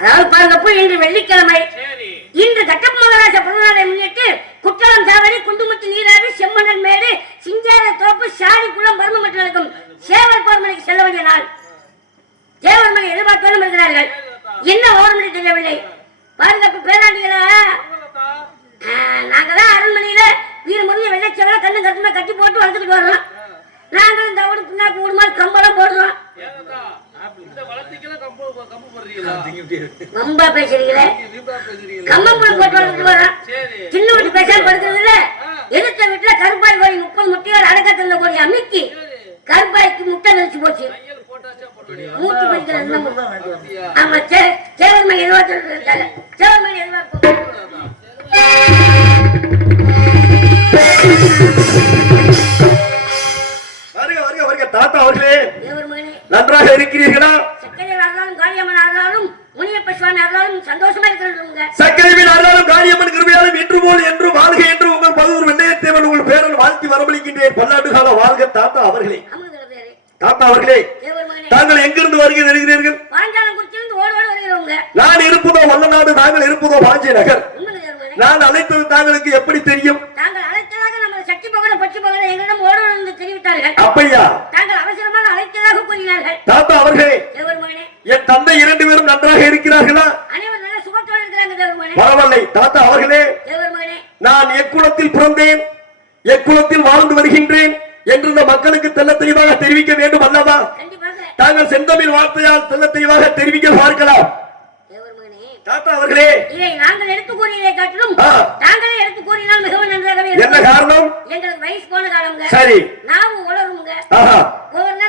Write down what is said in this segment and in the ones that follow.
அதாவது பாருங்கப்போ இன்று வெள்ளிக்கிழமை. சரி. இன்று கட்டப்ப மகாராஜ பிறந்தநாளை முன்னிட்டு குற்றாலம் சாவடி குண்டுமுத்து நீராவி செம்மணல் மேடு சிங்கார தோப்பு சாடி குளம் பரும மற்றும் இருக்கும். சேவல் போர்மனைக்கு செல்ல வேண்டிய நாள். சேவல் மணி எதிர்பார்த்தோடும் இருக்கிறார்கள். என்ன ஓர் மணி தெரியவில்லை. பாருங்க இப்ப பேராண்டிகளா? நாங்க தான் அரண்மனையில வீடு முடிஞ்ச வெள்ளைச்சவரை கண்ணு கட்டுமா கட்டி போட்டு வளர்த்துக்கிட்டு வர்றோம். நாங்களும் இந்த பின்னாக்கு ஓடு மாதிரி கம்பெல்லாம் போடுறோம். ரொம்ப பேசுறீங்களே? போட்டு சின்ன வீட்டு பேசாம படுக்கிறதுல எதிர்த்த வீட்டுல கருப்பாய் கோழி முப்பது முட்டையோட அடக்கத்துல கோழி அமுக்கி கருப்பாய்க்கு முட்டை நினைச்சு போச்சு? மூச்சு பிடிக்கிற? ஆமா சே- சேவல்மணி எதிர்பார்த்து இருக்காங்க சேவல்மணி எதிர்பார்ப்பு வருக வருக வருக. தாத்தா அவர்களே. நன்றாக இருக்கிறீர்களா? சக்கரை ஆறாலும் காளியம்மன் ஆறாலும் முனியப்ப சுவாமி ஆறாலும் சந்தோஷமா இருக்கிறவங்க சக்கரைவில் அருளாலும் காரியம்மன் கிருபையாலும் இன்று போல் என்று வாழ்க என்று உங்கள் பகுதிர் வெண்ணையத்தேவன் உங்கள் பேரன் வாழ்த்தி வரவழைக்கின்றேன் பல்லாண்டு கால வாழ்க தாத்தா அவர்களே. தாத்தா அவர்களே தாங்கள் எங்கிருந்து வருகை வருகிறவங்க. நான் இருப்பதோ வல்லநாடு தாங்கள் இருப்பதோ பாஞ்சி நகர். நான் அழைத்தது தாங்களுக்கு எப்படி தெரியும்? தாங்கள் தாத்தா அவர்களே என் தந்தை இரண்டு பேரும் நன்றாக இருக்கிறார்களா? பரவாயில்லை தாத்தா அவர்களே நான் எக்குலத்தில் பிறந்தேன் எக்குலத்தில் வாழ்ந்து வருகின்றேன் என்று இந்த மக்களுக்கு தெல்ல தெளிவாக தெரிவிக்க வேண்டும் அல்லவா? தாங்கள் செந்தமிழ் வார்த்தையால் தெல்ல தெளிவாக தெரிவிக்க பார்க்கலாம் தேவர்மணி தாத்தா அவர்களே இதை நாங்கள் எடுத்து கூறியதை காட்டிலும். தாங்களே எடுத்து கூறினால் மிகவும் நன்றாகவே என்ன காரணம்? எங்களுக்கு வயசு போன காலங்க சரி. நாமும் உளருமுங்க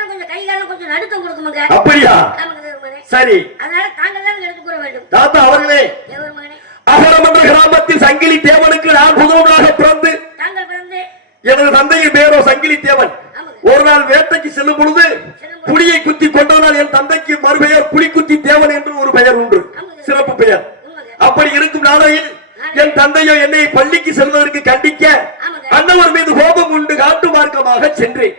ஆஹா ஒவ்வொரு நேரம் கொஞ்சம் கை காலம் கொஞ்சம் நடுக்கம் கொடுக்குமுங்க. அப்படியா? ஆமாங்க தேவர்மணி சரி. அதனால தாங்கள் தான் எடுத்து கூற வேண்டும். தாத்தா அவர்களே தேவர்மணி அகரம் என்ற கிராமத்தில் சங்கிலி தேவனுக்கு நான் புதுவனாக பிறந்து தாங்கள் பிறந்து எனது தந்தையின் பேரோ சங்கிலி தேவன். ஒரு நாள் வேட்டைக்கு செல்லும் பொழுது புலியை குத்தி கொண்டதால் என் தந்தைக்கு மறுபெயர் புலிக்குத்தி தேவன் என்று ஒரு பெயர் உண்டு. சிறப்பு பெயர். அப்படி இருக்கும் நாளையில் என் தந்தையோ என்னை பள்ளிக்கு செல்வதற்கு கண்டிக்க அன்னவர் மீது கோபம் உண்டு காட்டு மார்க்கமாக சென்றேன்.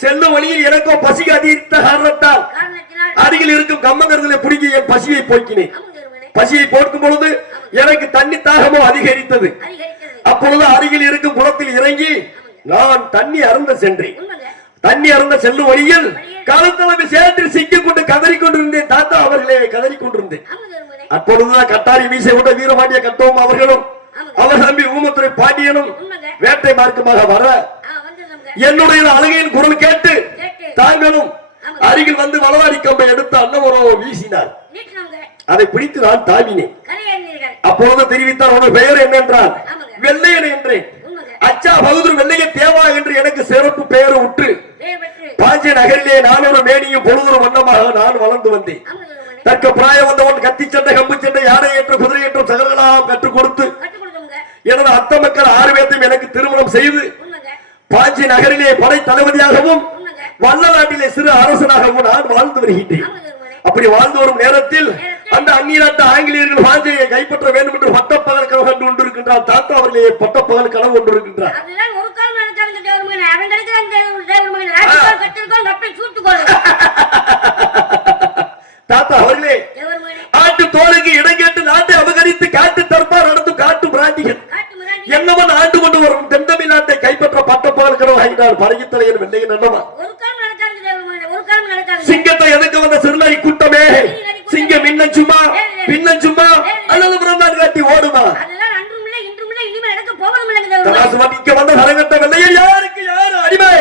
செல்லும் வழியில் எனக்கோ பசி அதிர்த்த காரணத்தால் அருகில் இருக்கும் கம்மங்கர்களை பிடிங்கி என் பசியை போக்கினேன். பசியை போக்கும் பொழுது எனக்கு தண்ணி தாகமோ அதிகரித்தது. அப்பொழுது அருகில் இருக்கும் குளத்தில் இறங்கி நான் தண்ணி அருந்த சென்றேன். தண்ணி அருந்த செல்லும் வழியில் காலத்தளவு சேற்றில் சிக்கிக் கொண்டு கதறிக் கொண்டிருந்தேன். தாத்தா அவர்களே கதறிக் கொண்டிருந்தேன். அப்பொழுதுதான் கட்டாரி வீசை கொண்ட வீரபாண்டிய கட்டவும் அவர்களும். அவர் தம்பி ஊமத்துறை பாண்டியனும் வேட்டை மார்க்கமாக வர என்னுடைய அழுகையின் குரல் கேட்டு தாங்களும் அருகில் வந்து வளவாடி கம்பை எடுத்து அன்னவரோ வீசினார். அதை பிடித்து நான் தாவினேன். அப்பொழுது தெரிவித்தார் உனது பெயர் என்ன என்றால் ஆமாங்க. வெள்ளையன் என்றேன். அச்சா பகுதூர் வெள்ளைய தேவா என்று எனக்கு சிறப்பு பெயர் உற்று. பேர் பெற்று. பாஞ்ச நகரிலே நானொரு மேனியும் பொழுதொரு வண்ணமாக நான் வளர்ந்து வந்தேன். தக்க பிராயம் வந்தவன் கத்தி சண்டை கம்பு சண்டை யானை ஏற்ற குதிரை ஏற்ற சகலங்களாம் கற்றுக் கொடுத்து எனது அத்த மக்கள் ஆறு பேர்த்தையும் எனக்கு திருமணம் செய்து பாஞ்சி நகரிலே படை தளபதியாகவும் உண்மைங்க வல்ல நாட்டிலே சிறு அரசனாகவும் நான் வாழ்ந்து வருகின்றேன். அப்படி வாழ்ந்து வரும் நேரத்தில் அந்த அந்நிய நாட்டு ஆங்கிலேயர்கள் பாஞ்சையை கைப்பற்ற வேண்டும் என்று பட்டப்பகல் கனவு கண்டு கொண்டிருக்கின்றார் தாத்தா அவர்களே பட்டப்பகல் கனவு கொண்டிருக்கின்றார் தாத்தா அவர்களே ஆட்டு தோலுக்கு இடம் கேட்டு நாட்டை அபகரித்து காட்டு தற்பார் நடத்தும் காட்டு பிராண்டிகள். என்னவன் ஆண்டு கொண்டு வரும் ஆகினார் பரகித்தலையர் வெள்ளையன் என்னவா நடக்காது சிங்கத்தை எதுக்கு வந்த சிறுநரி கூட்டமே? சிங்கம் இன்னும் சும்மா பின்னம் சும்மா அல்லது பிறந்தான் காட்டி ஓடுமா? வண்டிக்கு வந்த சரங்கட்ட வெள்ளையர் யாருக்கு யாரு அடிமை?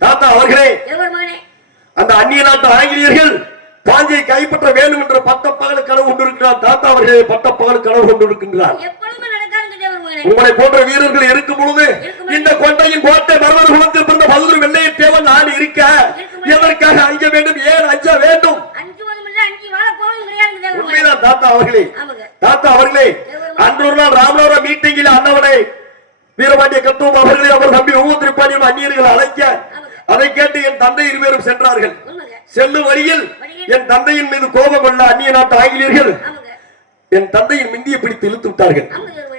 தாத்தா அவர்களே அந்த அந்நிய நாட்டு ஆங்கிலேயர்கள் பாஞ்சியை கைப்பற்ற வேண்டும் என்ற பட்டப்பகல் கனவு கொண்டிருக்கிறார். தாத்தா அவர்களே பட்டப்பகல் கனவு கொண்டிருக்கின்றார். உங்களை போன்ற வீரர்கள் இருக்கும் பொழுது இந்த கொண்டையின் கோட்டை மரவர் குலத்தில் பிறந்த பதினொரு வெள்ளையை தேவன் நான் இருக்க எதற்காக அஞ்ச வேண்டும்? ஏன் அஞ்ச வேண்டும்? உண்மைதான் தாத்தா அவர்களே. தாத்தா அவர்களே அன்று ஒரு நாள் ராமநாதபுரம் மீட்டிங்கில் அண்ணவனை வீரபாண்டிய கட்டும் அவர்களை அவர் தம்பி ஊர் திருப்பாண்டியும் அந்நியர்கள் அழைக்க அதை கேட்டு என் தந்தை இருவரும் சென்றார்கள். செல்லும் வழியில் என் தந்தையின் மீது கோபம் கொள்ள அந்நிய நாட்டு ஆங்கிலேயர்கள் என் தந்தையின் மிந்தியை பிடித்து இழுத்து விட்டார்கள்.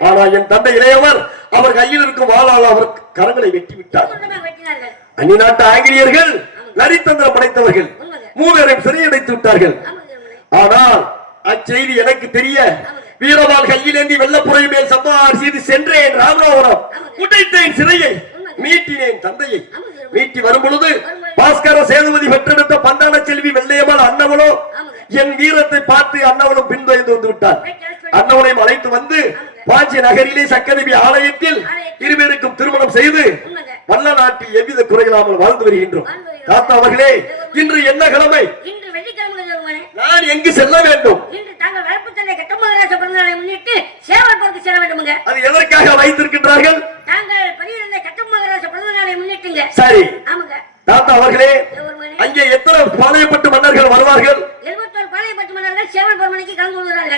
ஆனா என் தந்தை இளையவர் அவர் கையில் இருக்கும் வாளால் அவர் கரங்களை வெட்டி விட்டார் சொந்தமாக அந்நிய நாட்டு ஆங்கிலேயர்கள் நரித்தந்திரம் படைத்தவர்கள். மூவரையும் சிறையடைத்து விட்டார்கள். ஆனால் அச்செய்தி எனக்கு தெரிய வீரவாள் கையிலேந்தி வெள்ளப்புறை மேல் சம்பார் செய்து சென்றேன் ராமநாதபுரம். உடைத்தேன் சிறையை மீட்டினேன் தந்தையை. மீட்டி வரும் பொழுது பாஸ்கர சேதுபதி பெற்றெடுத்த பந்தான செல்வி வெள்ளையம்மாள் அன்னவளோ என் வீரத்தை பார்த்து அன்னவளும் பின்தொடர்ந்து வந்து விட்டார். அன்னவளையும் அழைத்து வந்து பாஞ்சி நகரிலே சக்கரவி ஆலயத்தில் இருவருக்கும் திருமணம் செய்து. வல்ல நாட்டில் எவ்வித குறையில்லாமல் வாழ்ந்து வருகின்றோம். தாத்தா அவர்களே இன்று என்ன கிழமை. நான் எங்கு செல்ல வேண்டும்? அது எதற்காக வைத்திருக்கின்றார்கள் சரி. ஆமாங்க. தாத்தா அவர்களே. அங்கே எத்தனை பாளையப்பட்டு மன்னர்கள் வருவார்கள்?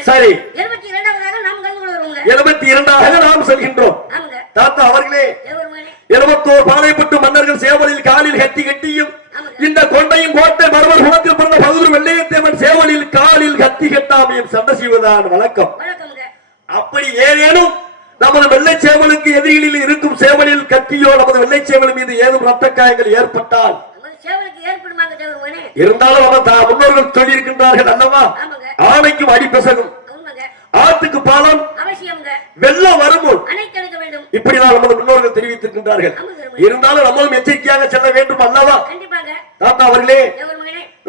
சரி. எழுபத்தி இரண்டாக நாம் செல்கின்றோம். தாத்தா அவர்களே. எழுபத்தோர் பாளையப்பட்டு மன்னர்கள் சேவலில் காலில் கட்டி கட்டியும். இந்த கொண்டையும் கோட்டை மரவர் குலத்தில் பிறந்த பதினொரு வெள்ளையத்தேவன் சேவலில் காலில் கத்தி கட்டாமையும் சண்டை செய்வதான் வழக்கம். அப்படி ஏதேனும் நமது வெள்ளை சேவலுக்கு எதிரிகளில் இருக்கும் சேவலில் கத்தியோ நமது வெள்ளை சேவல் மீது ஏதும் ரத்த காயங்கள் ஏற்பட்டால் இருந்தாலும் நம்ம முன்னோர்கள் சொல்லியிருக்கின்றார்கள் அல்லவா? ஆணைக்கும் அடி பெசகும். உண்மைங்க ஆத்துக்கு பாலம் வெள்ளம் வருமுன் வேண்டும். இப்படிதான் நமது முன்னோர்கள் தெரிவித்திருக்கின்றார்கள். இருந்தாலும் நம்மளும் எச்சரிக்கையாக செல்ல வேண்டும் அல்லவா? தாத்தா அவர்களே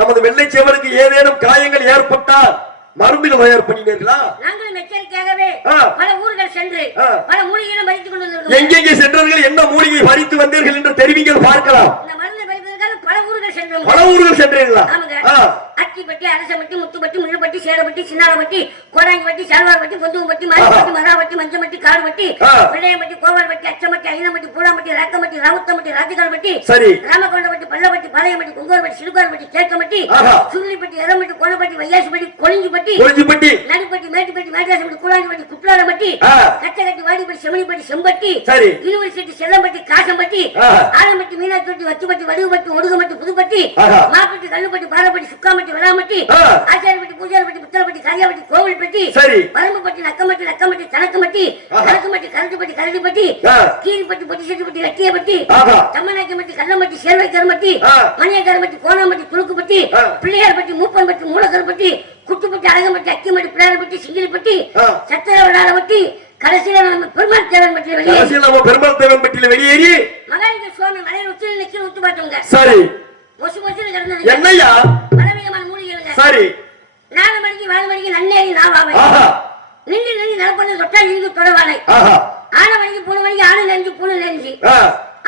நமது வெள்ளை சேவலுக்கு ஏதேனும் காயங்கள் ஏற்பட்டால் மருந்துகள் தயார் பண்ணினீர்களா? நாங்களும் எச்சரிக்கையாகவே. பல ஊர்கள் சென்று. பல மூலிகைகளும் மறித்துக் கொண்டு வந்திருக்கிறோம். எங்கெங்கே சென்றவர்கள் என்ன மூலிகை பறித்து வந்தீர்கள் என்று தெரிவிங்கள் பார்க்கலாம். இந்த மருந்து பறிப்பதற்காக பல ஊர்கள் சென்றோம். பல ஊர்கள் சென்றீர்களா? ஆமாங்க. ஆ, அத்திப்பட்டி அரசப்பட்டி முத்துப்பட்டி முள்ளுப்பட்டி சேரப்பட்டி சின்னாரப்பட்டி கோடாங்கிப்பட்டி சால்வார்பட்டி பொந்துவப்பட்டி மாரிப்பட்டி மராவட்டி மஞ்சப்பட்டி காடுபட்டி ஆ. விளையம்பட்டி கோவால்பட்டி அச்சம்பட்டி ஐனம்பட்டி பூலாம்பட்டி ராக்கம்பட்டி ராவுத்தம்பட்டி ராஜகால்பட்டி சரி ராமகொண்டப்பட்டி பள்ளப்பட்டி பாளையம்பட்டி குங்கோர்பட்டி சிறுகார்பட்டி தேக்கம்பட்டி ஆஹா. சுருளிப்பட்டி எரம்பட்டி கோணப்பட்டி வையாசிப்பட்டி கொழிஞ்சிப்பட்டி கொழிஞ்சிப்பட்டி நடுப்பட்டி மேட்டுப்பட்டி மேட்டாசப்பட்டி கூழாங்கிப்பட்டி குற்றாலப்பட்டி ஆ. கச்சகட்டி வாடிப்பட்டி செமணிப்பட்டி செம்பட்டி சரி. யூனிவர்சிட்டி செல்லம்பட்டி காசம்பட்டி. ஆலம்பட்டி மீனாட்சி வச்சுப்பட்டி வடுகுப்பட்டி ஒடுகுமட்டி புதுப்பட்டி ஆஹா. மாப்பட்டி கல்லுப்பட்டி பாலப்பட்டி சுக்காமட்டி வெளாமட்டி ஆ. ஆச்சாரிப்பட்டி பூஜாரிப்பட்டி புத்தரப்பட்டி காரியாப்பட்டி கோவில்பட்டி சரி. பரம்பப்பட்டி நக்கம்பட்டி நக்கம்பட்டி. கணக்கம்பட்டி கரட்டுப்பட்டி கரடிப்பட்டி ஆ. கீரிப்பட்டி பொட்டிசெட்டிப்பட்டி லட்டியப்பட்டி ஆஹா. தம்மநாயக்கம்பட்டி கல்லம்பட்டி சேர்வைக்கரம்பட்டி. மணியக்கரம்பட்டி கோணாம்பட்டி துணுக்குப்பட்டி ஆ. பிள்ளையார்பட்டி மூப்பன்பட்டி மூலக்கரப்பட்டி குட்டுப்பட்டி அழகம்பட்டி அக்கிமட்டி பிள்ளையார்பட்டி சிங்கிலிப்பட்டி. சத்திரவடாரப்பட்டி கடைசியில நம்ம பெருமாள் தேவன் பட்டி வெளியே கடைசியில் நம்ம பெருமாள் தேவன் பட்டியல வெளியேறி மகாலிங்க சுவாமி மலையில் உச்சியில் நிக்கி உத்து பார்த்தோங்க சரி மொசு மொசுன்னு கிடந்தது என்னையா சரி. நாலு மணிக்கு நாலு மணிக்கு நன்னேறி நாவாவை ஆஹா. நின்று நின்று நடப்பது தொட்டா இங்கு தொடவானை. ஆன மணிக்கு பூணு மணிக்கு ஆணு நெஞ்சு பூணு நெஞ்சு.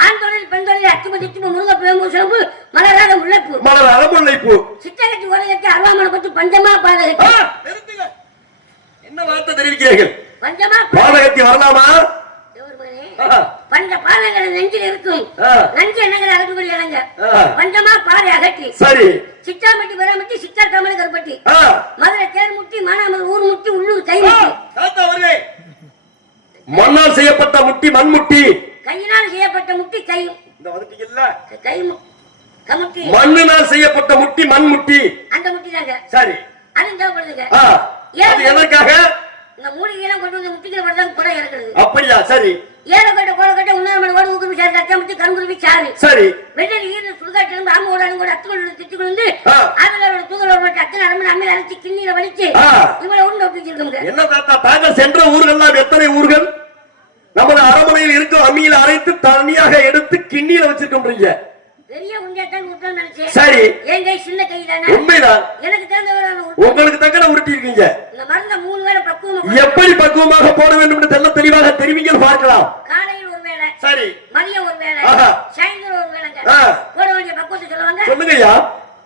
ஆண் தொழில் பெண் தொழில் அச்சும திச்சும முருக பிளம்பு சிறப்பு மலராத முல்லைப்பூ. மலர் அலமுல்லை பூ சித்தகட்டி உலகத்தி அருவாமனை பத்து பஞ்சமா பாதகத்தி. என்ன வார்த்தை தெரிவிக்கிறீர்கள்? பஞ்சமா பாதகத்தி. வரலாமா? பஞ்ச பாதங்கள் நெஞ்சில் இருக்கும். நஞ்சு என்னங்கிற அகட்டுக்குடி இளங்க ஆ. பஞ்சமா பாறை அகட்டி சரி. சித்தாம்பட்டி வரமட்டி சித்தா கமல கருப்பட்டி மதுரை தேர் முட்டி மானாமது ஊர் முட்டி உள்ளூர் கை. மண்ணால் செய்யப்பட்ட முட்டி மண்முட்டி. கையினால் செய்யப்பட்ட முட்டி கை. இந்த வந்துட்டீங்கல்ல? கை கமுட்டி. மண்ணினால் செய்யப்பட்ட முட்டி மண்முட்டி. அந்த முட்டி தாங்க சரி. அது தேவைப்படுதுங்க எதற்காக? இந்த மூலிகையெல்லாம் கொண்டு வந்து முட்டிக்கிற படத்தான் குறை இறக்குறது. அப்படியா? சரி. ஏலக்கட்டை கோலக்கட்டை உண்ணாமல் ஓடு ஊக்குவி சார் கச்சாமத்தி கருங்குருவி சாறு சரி. வெள்ளரி ஈரல் சுடுகாட்டு இருந்து ஆம ஓட அணுங்கோட அத்துகள் திட்டு ஆ. ஆதரவோட தூக்கலோட மட்டும் அத்தனை அரமணை அம்மையில அரைச்சி கிண்ணியில வலிச்சு. இவ்வளவு உண்டு ஒப்பிச்சிருக்கோங்க என்ன தாத்தா தாங்கள் சென்ற ஊர்கள்லாம் எத்தனை ஊர்கள்? நமது அரமனையில் இருக்கும் அம்மியில் அரைத்து தனியாக எடுத்து கிண்ணியில வச்சிருக்கோம்ன்றீங்க. சரி. உண்மைதான். உங்களுக்கு தக்கன உருட்டி இருக்கீங்க. இந்த மருந்த மூணு வேளை பக்குவமா போட்டு எப்படி பக்குவமாக போட வேண்டும் என்று தெல்ல தெளிவாக தெரிவிங்கள் பார்க்கலாம். காலையில் சரி. மதியம் ஒரு வேளை. சாயந்தரம் ஒரு வேளைங்க. போட வேண்டிய பக்குவத்தை சொல்லுவாங்க. சொல்லுங்கய்யா.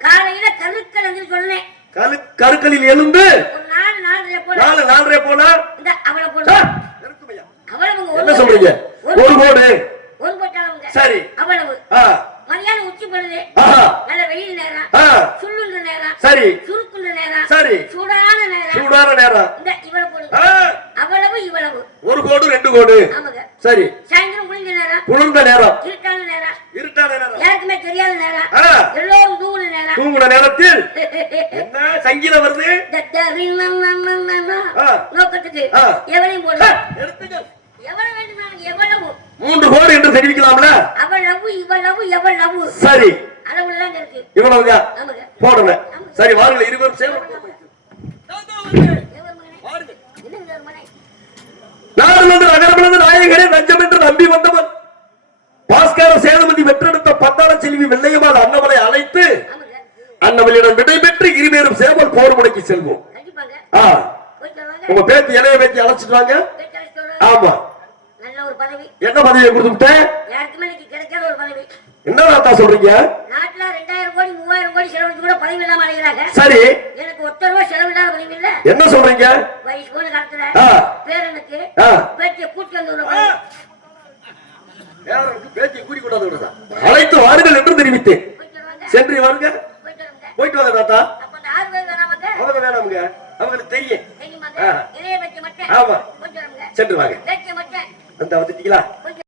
காலையில கருக்கல் வந்து சொன்னேன். கரு கருக்களில் எழுந்து நாலு நாலரை போல நாலு நாலரை போல இந்த அவளை போல என்ன சொல்றீங்க? ஒரு கோடு ஒரு போட்டாளவங்க சரி. சரி. சுருக்குன்ற நேரம் சரி. சூடான நேரம் சூடான நேரம் இவ்வளவு ஆ, அவ்வளவு இவ்வளவு. ஒரு கோடு ரெண்டு கோடு. சரி. சாயந்தரம் குளிர்ந்த நேரம் குளிர்ந்த நேரம். இருட்டான நேரம் இருட்டான நேரம். யாருக்குமே தெரியாத நேரம் எல்லோரும் தூங்குன நேரம் தூங்குன நேரத்தில் என்ன சங்கீதம் வருது. நோக்கத்துக்கு. எவரையும். எவ்வளவு வேண்டுமானாலும் எவ்வளவு. மூன்று கோடு என்று தெரிவிக்கலாம்ல? அவ்வளவு இவ்வளவு எவ்வளவு. சரி. அளவுலதாங்க இருக்கு. இவ்வளவுதான் ஆமாங்க. போடுங்க சரி வாருங்கள் இருவரும் சேவல் மகனே நாடுவது நகரமிழந்து நாயகனே நஞ்சம் என்று நம்பி வந்தவன். பாஸ்கர சேதுபதி வெற்றெடுத்த பந்தாள செல்வி வெள்ளையம்மாள் அண்ணவனை அழைத்து அண்ணவளிடம் விடைபெற்று இருவேறும் சேவல் போர் முனைக்கு செல்வோம் உங்க பேத்தி இளைய பேத்தி அழைச்சிட்டு வாங்க. ஆமா. நல்ல ஒரு பதவி. என்ன பதவியை கொடுத்துட்டேன் என்ன தாத்தா சொல்றீங்க? நாட்டுல ரெண்டாயிரம் கோடி மூவாயிரம் கோடி செலவழிச்சு கூட பதவி இல்லாம அடைகிறாங்க சரி. எனக்கு ஒத்த ரூபா செலவில்லாத பதவி இல்ல என்ன சொல்றீங்க? வயசு போன காலத்துல. பேரனுக்கு. பேட்டியை கூட்டி வந்து ஒரு பதவி. யாருக்கு பேத்தியை கூடி கொண்டாந்து அழைத்து வாருங்கள் என்று தெரிவித்தேன். சென்று வாருங்க. போயிட்டு வாங்க. தாத்தா. அவங்க வேணாமுங்க. அவங்களுக்கு தெரியும். ஆமா. சென்று வாங்க. பேட்டியை மட்டும். அந்த வந்துட்டீங்களா?